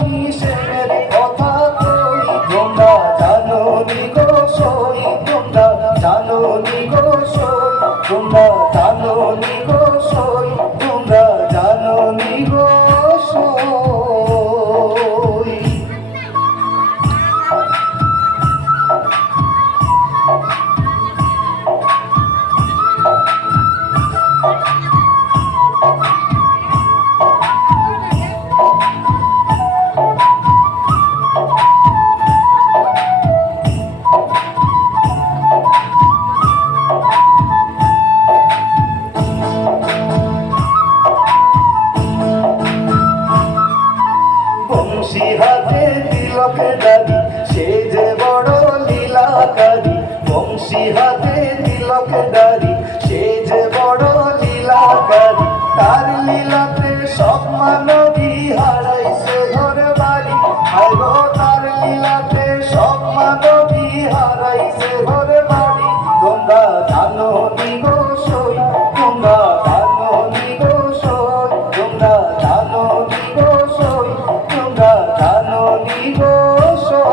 মিশের কথা কই, তোমরা জানো নি গো সই, তোমরা জানো নি গো সই, তোমরা জানো নি গো সই, তোমরা জানো নি গো সই। বংশী হাতে তিলক দারি, সে যে বড় লীলাকারী। বংশী হাতে তিলক দারি, সে যে বড় লীলাকারী। তার লীলাতে সব মানবী হারাইছে ঘর বাড়ি, আরো তার লীলাতে সব মানবী হারাইছে ঘর বাড়ি। তোমরা জানো নি গো সই, তোমরা জানো নি গো সই, তোমরা জানো নি গো সই, তোমরা জানো নি গো সই।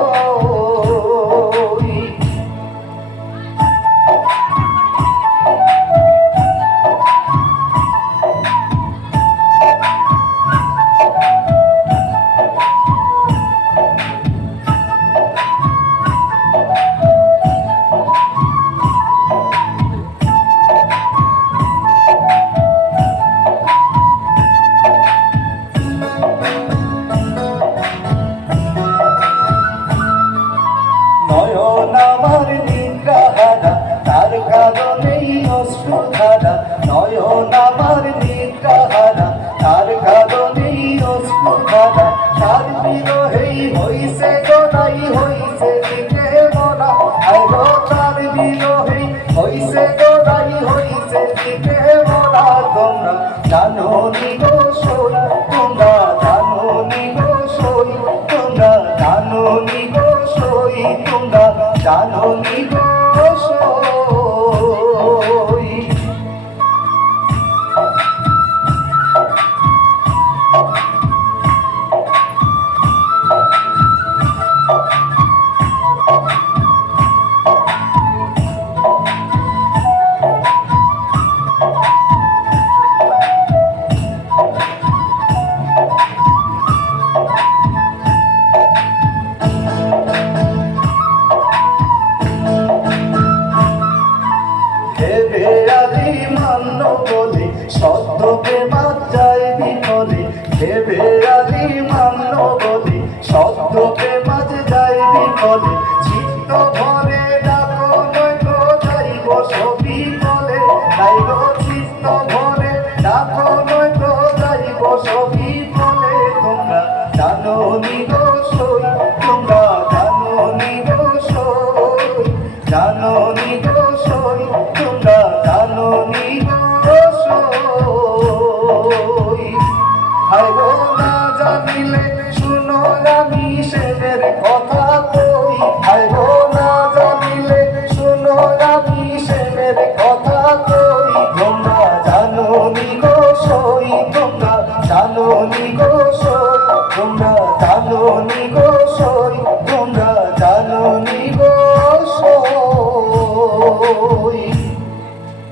নয়ন আমার নিদ্রাহারা, তার কারণেই অশ্রুধারা। নয়ন আমার নিদ্রাহারা, তার কারণেই অশ্রুধারা। তার বিরহেই হইছে গড়াই, হইছে দিতে মরা। আরো তার বিরহেই হইছে গড়াই, হইছে দিতে মরা। তোমরা জানো নি গো সই, তোমরা জানো নি গো সই, তোমরা জানো নি গো সই, তোমরা জানো নি গো সই। ভেবে আলি মান্য বলে সত্য প্রেমাত যায় বিফলে। ভেবে আলি মান্য বলে সত্য প্রেমাত যায় বিফলে। চিত্ত ভরে ডাকো নয়তো যাইব সবই ফলে, যাইব চিত্ত ভরে ডাকো নয়তো যাইব সবই ফলে। তোমরা জানো নি গো সই, তোমরা জানো নি গো